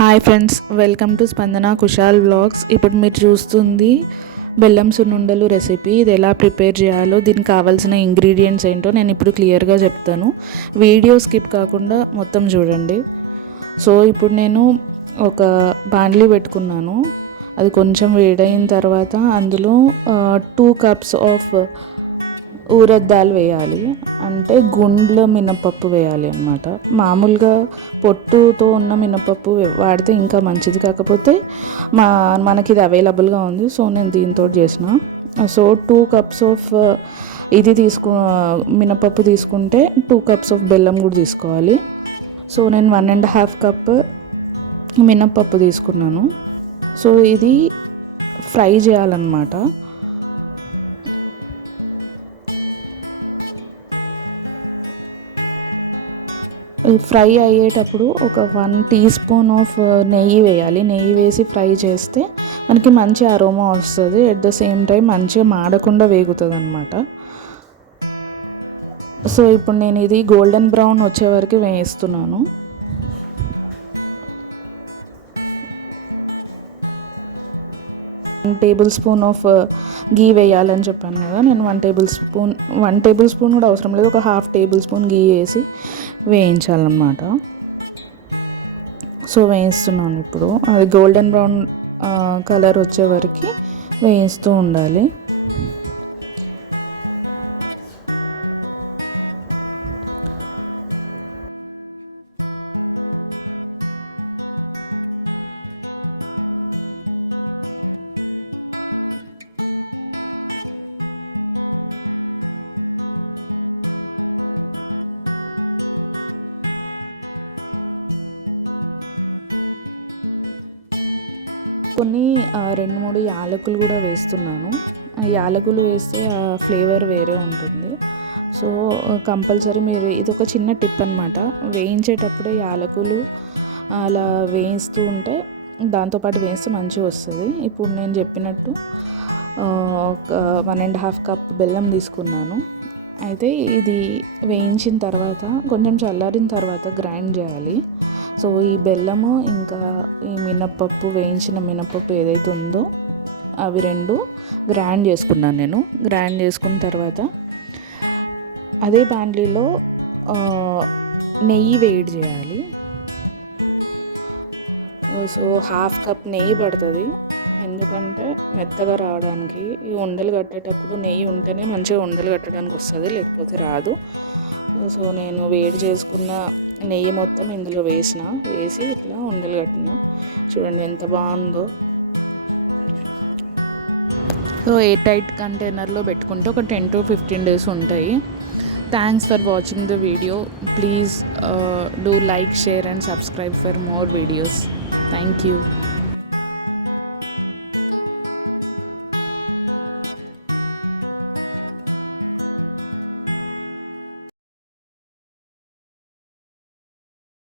Hi friends, welcome to స్పందన Kushal vlogs. ఇప్పుడు మీరు చూస్తుంది బెల్లం సున్నుండలు రెసిపీ. ఇది ఎలా ప్రిపేర్ చేయాలో, దీనికి కావాల్సిన ఇంగ్రీడియంట్స్ ఏంటో నేను ఇప్పుడు క్లియర్గా చెప్తాను. వీడియో స్కిప్ కాకుండా మొత్తం చూడండి. సో ఇప్పుడు నేను ఒక బాండ్లీ పెట్టుకున్నాను. అది కొంచెం వేడైన తర్వాత అందులో 2 cups ఆఫ్ ఊరద్ దాల్ వేయాలి. అంటే గుండ్ల మినపప్పు వేయాలి అన్నమాట. మామూలుగా పొట్టుతో ఉన్న మినపప్పు వాడితే ఇంకా మంచిది. కాకపోతే మనకి ఇది అవైలబుల్గా ఉంది, సో నేను దీంతో చేసిన. సో 2 cups ఆఫ్ ఇది మినపప్పు తీసుకుంటే 2 cups ఆఫ్ బెల్లం కూడా తీసుకోవాలి. సో నేను 1.5 cup మినపప్పు తీసుకున్నాను. సో ఇది ఫ్రై చేయాలన్నమాట. ఫ్రై అయ్యేటప్పుడు ఒక 1 teaspoon ఆఫ్ నెయ్యి వేయాలి. నెయ్యి వేసి ఫ్రై చేస్తే మనకి మంచి అరోమా వస్తుంది. ఎట్ ద సేమ్ టైం మంచిగా మాడకుండా వేగుతుంది అన్నమాట. సో ఇప్పుడు నేను ఇది గోల్డెన్ బ్రౌన్ వచ్చే వరకు వేయిస్తున్నాను. టేబుల్ స్పూన్ ఆఫ్ గీ వేయాలని చెప్పాను కదా, నేను 1 టేబుల్ స్పూన్ కూడా అవసరం లేదు, ఒక 1/2 tablespoon గీ వేసి వేయించాలన్నమాట. సో వేయిస్తున్నాను ఇప్పుడు. అది గోల్డెన్ బ్రౌన్ కలర్ వచ్చే వరకు వేయిస్తూ ఉండాలి. కొన్ని 2-3 యాలకులు కూడా వేస్తున్నాను. యాలకులు వేస్తే ఆ ఫ్లేవర్ వేరే ఉంటుంది. సో కంపల్సరీ మీరు, ఇది ఒక చిన్న టిప్ అనమాట, వేయించేటప్పుడే యాలకులు అలా వేయిస్తూ ఉంటే దాంతోపాటు వేస్తే మంచిగా వస్తుంది. ఇప్పుడు నేను చెప్పినట్టు ఒక 1.5 cup బెల్లం తీసుకున్నాను. అయితే ఇది వేయించిన తర్వాత కొంచెం చల్లారిన తర్వాత గ్రైండ్ చేయాలి. సో ఈ బెల్లము ఇంకా ఈ మినప్పప్పు, వేయించిన మినప్పప్పు ఏదైతే ఉందో అవి 2 గ్రైండ్ చేసుకున్నాను నేను. గ్రైండ్ చేసుకున్న తర్వాత అదే బాండ్లీలో నెయ్యి వేడి చేయాలి. సో 1/2 cup నెయ్యి పడుతుంది, ఎందుకంటే మెత్తగా రావడానికి. ఈ ఉండలు కట్టేటప్పుడు నెయ్యి ఉంటేనే మంచిగా ఉండలు కట్టడానికి వస్తుంది, లేకపోతే రాదు. సో నేను వేడి చేసుకున్న నెయ్యి మొత్తం ఇందులో వేసి ఇట్లా ఉండలు కట్టిన. చూడండి ఎంత బాగుందో. సో ఎయిర్ టైట్ కంటైనర్లో పెట్టుకుంటే ఒక 10 to 15 days ఉంటాయి. Thanks for watching the video. Please do like, share and subscribe for more videos. Thank you.